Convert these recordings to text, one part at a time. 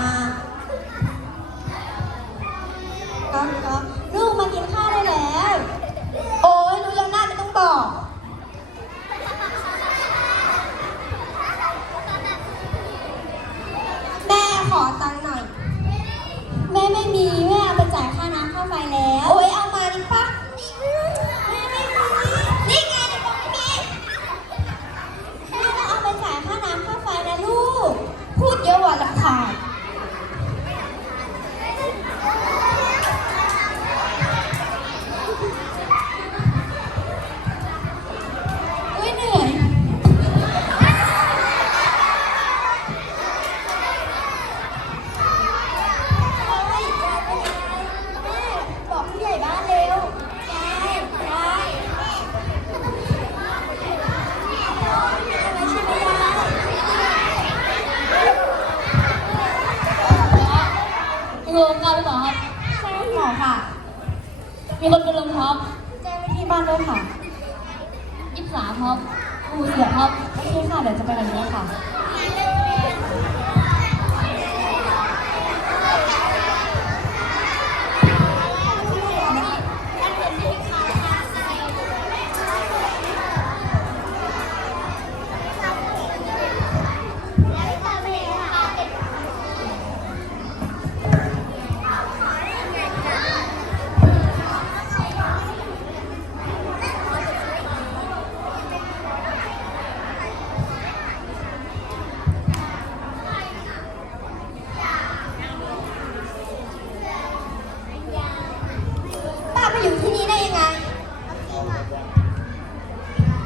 มา ก็ก็ลูกมากินข้าวได้แล้ว โอ้ยลูกแล้หน้าไม่ต้องบอก แม่ขอตังค์หน่อย แม่ไม่มี แม่เอาไปจ่ายค่าน้ำค่าไฟแล้ว มีคนเป็นลมครับแจ้งไปที่บ้านด้วยค่ะยี่สิบสามครับครูเสียครับโอเคค่ะเดี๋ยวจะไปแบบนี้ค่ะ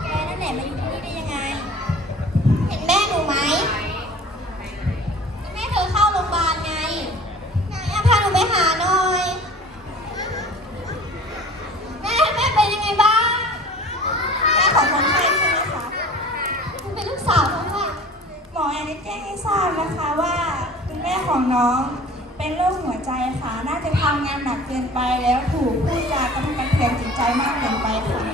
แกนั่นแหละมาอยู่ที่นี่ได้ยังไง เห็นแม่หนูไหมแม่เธอเข้าโรงพยาบาลไงไหนอะพาหนูไปหาหน่อย แม่แม่เป็นยังไงบ้าง แม่ของคนไข้ใช่ไหมคะหนูเป็นลูกสาวเขาค่ะ หมอแอนได้แจ้งให้ทราบนะคะว่าคุณแม่ของน้อง เป็นโรคหัวใจค่ะ น่าจะทำงานหนักเกินไปแล้วถูกพูดจากระทบกระเทือนจิตใจมากเกินไปค่ะ